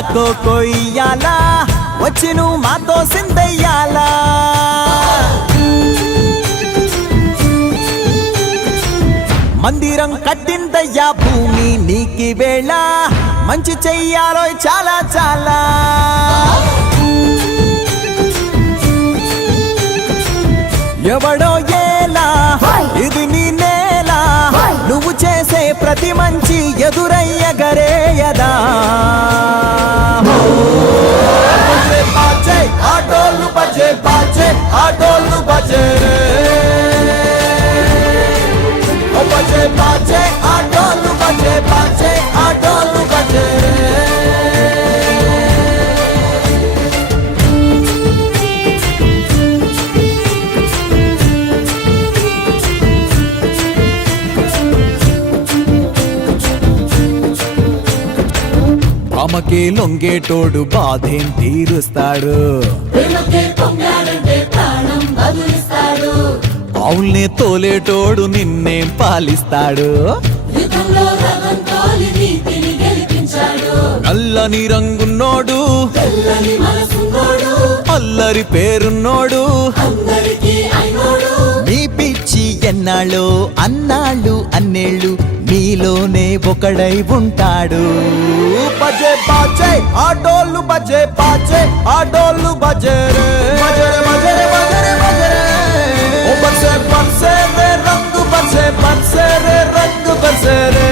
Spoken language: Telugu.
కొయ్యాలా వచ్చి నువ్వు మాతో సిందయ్యాలా మందిరం కట్టిందయ్యా భూమి నీకి వేళ మంచి చెయ్యాలో చాలా చాలా ఎవడో ఏలా ఇది నీ నేల నువ్వు చేసే ప్రతి మంచి ఎదురయ్యగరేయదా ఆటోళ్ళు బజే బాజే ఆటోళ్ళు బజే బజే బాజే ఆటోళ్ళు బజే బాజే ఆటోళ్ళు బజే అమ్మకే లొంగేటోడు బాధేం తీరుస్తాడు అవుల్నే తోలేటోడు నిన్నేం పాలిస్తాడు నల్లని రంగున్నోడు అల్లరి పేరున్నోడు మీ పిచ్చి ఎన్నాళ్ళు అన్నాళ్ళు అన్నేళ్ళు మీలోనే ఒకడై ఉంటాడు బజే బాజే ఆటోళ్ళు బజే బాజే ఆటోళ్ళు బజే బజరే బజరే బజరే బజరే ఓ బజే బజే రే రంగు బజే రే రంగు బజే రే